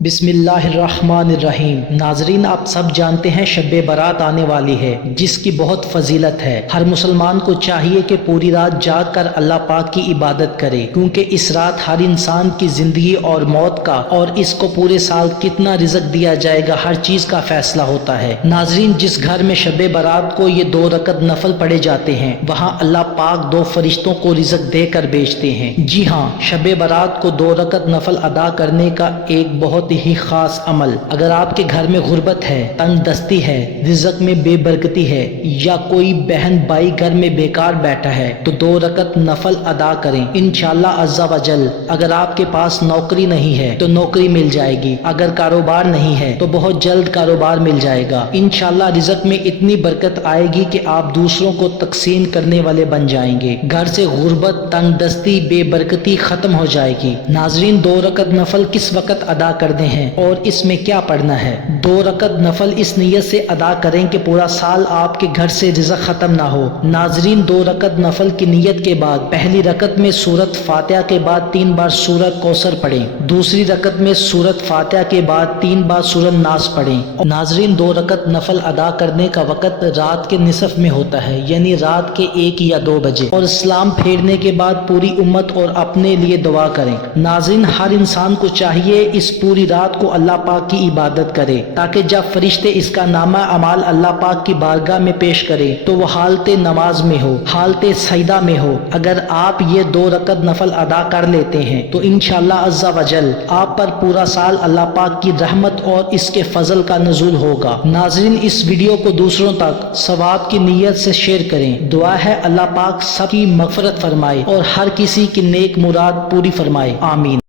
बिस्मिल्लाहिर्रहमानिर्रहीम। नाजरीन, आप सब जानते हैं शब बारात आने वाली है, जिसकी बहुत फजीलत है। हर मुसलमान को चाहिए कि पूरी रात जाग कर अल्लाह पाक की इबादत करे, क्योंकि इस रात हर इंसान की जिंदगी और मौत का और इसको पूरे साल कितना रिज़्क दिया जाएगा हर चीज का फैसला होता है। नाजरीन, जिस घर में शब बारात को ये 2 रकत नफल पढ़े जाते हैं, वहाँ अल्लाह पाक 2 फरिश्तों को रिज़्क देकर भेजते हैं। जी हाँ, शब बारात को 2 रकत नफल अदा करने का एक बहुत ही खास अमल। अगर आपके घर में गुर्बत है, तंग दस्ती है, रिज़्क में बेबरकती है, या कोई बहन भाई घर में बेकार बैठा है, तो 2 रकत नफल अदा करें। इंशाअल्लाह अज़्ज़ा वजल। अगर आपके पास नौकरी नहीं है तो नौकरी मिल जाएगी, अगर कारोबार नहीं है तो बहुत जल्द कारोबार मिल जाएगा। इंशाअल्लाह रिज़्क में इतनी बरकत आएगी कि आप दूसरों को तकसीम करने वाले बन जाएंगे। घर से गुर्बत, तंग दस्ती, बेबरकती खत्म हो जाएगी। नाजरीन, 2 रकत नफल किस वक्त अदा करने हैं और इसमें क्या पढ़ना है? 2 रकत नफल इस नीयत से अदा करें कि पूरा साल आपके घर से रिज़्क खत्म ना हो। नाजरीन, 2 रकत नफल की नीयत के बाद पहली रकत में सूरत फातिहा के बाद 3 बार सूरत कौसर पढ़ें। दूसरी रकत में सूरत फातिहा के बाद 3 बार सूरत नास पढ़ें। नाजरीन, 2 रकत नफल अदा करने का वक़्त रात के निसफ में होता है, यानी रात के 1 या 2 बजे, और इस्लाम फेरने के बाद पूरी उम्मत और अपने लिए दुआ करें। नाजरीन, हर इंसान को चाहिए इस पूरी रात को अल्लाह पाक की इबादत करे, ताकि जब फरिश्ते इसका नामा अमाल अल्लाह पाक की बारगाह में पेश करे तो वो हालते नमाज में हो, हालते सजदा में हो। अगर आप ये 2 रकत नफल अदा कर लेते हैं तो इंशाअल्लाह अज़्ज़ा वजल आप पर पूरा साल अल्लाह पाक की रहमत और इसके फजल का नुज़ूल होगा। नाज़रीन, इस वीडियो को दूसरों तक सवाब की नीयत से शेयर करें। दुआ है अल्लाह पाक सबकी मग़फ़िरत फरमाए और हर किसी की नेक मुराद पूरी फरमाए। आमीन।